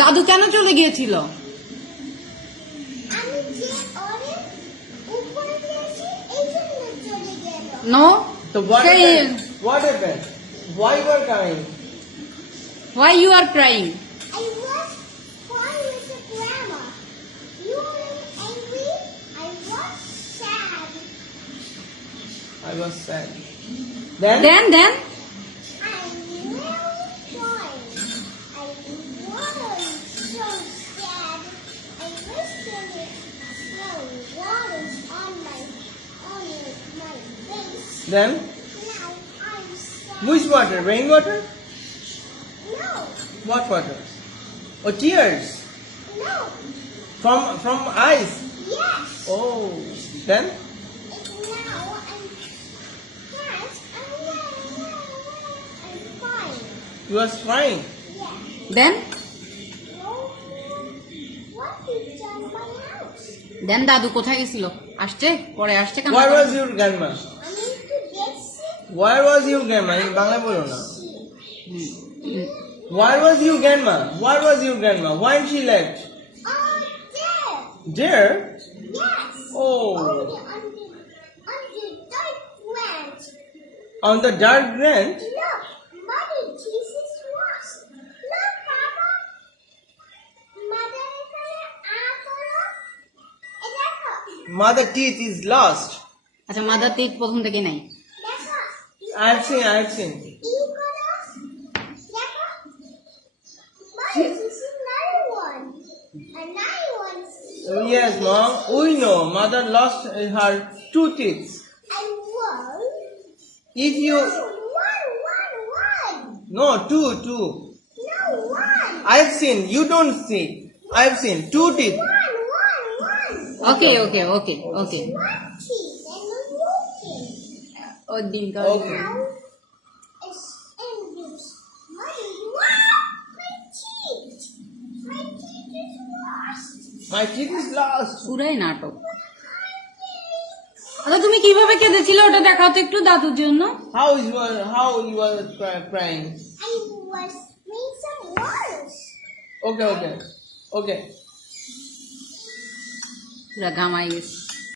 দাদু কেন চলে গিয়েছিল? No So what happened? What happened? Why you are crying? Why you are crying? I was crying with the grandma. You were angry. I was sad. I was sad. Then? Then I'm really crying. I was so sad. I wish there was no water on my face. Then? Now I'm sad. Which water? Rainwater? No, What water? Oh, tears. no, From eyes. yes. Oh. Then? Now I'm sad. I'm fine. You was crying. Yeah. then What did you do in my house? then দাদু কোথায় গেছিল? আসছে? পরে আসছে কেন? Where was your grandma? I need to get sick. Where was your grandma? In Bangla bolo na. Where was your grandma? Where was your grandma? When she left? There. There? Yes. Oh. On the dark branch. On the dark branch? Look, Mother Jesus lost. Look, Papa. Mother Mother teeth is lost. আচ্ছা mother তিথ প্রথম থেকে নাই। I have seen. Oh, yes, mom. We know. Mother lost her 2 teeth. If you... No, two. I have seen. You don't see. I have seen 2 teeth. ওকে ও দিন Okay. My teeth is lost. পুরাই নাটক। আচ্ছা তুমি কিভাবে কেঁদেছিলে ওটা দেখাও তো একটু দাদুর জন্য। How you were crying? I was making some words. Okay. পুরা ঘামাই গেছে।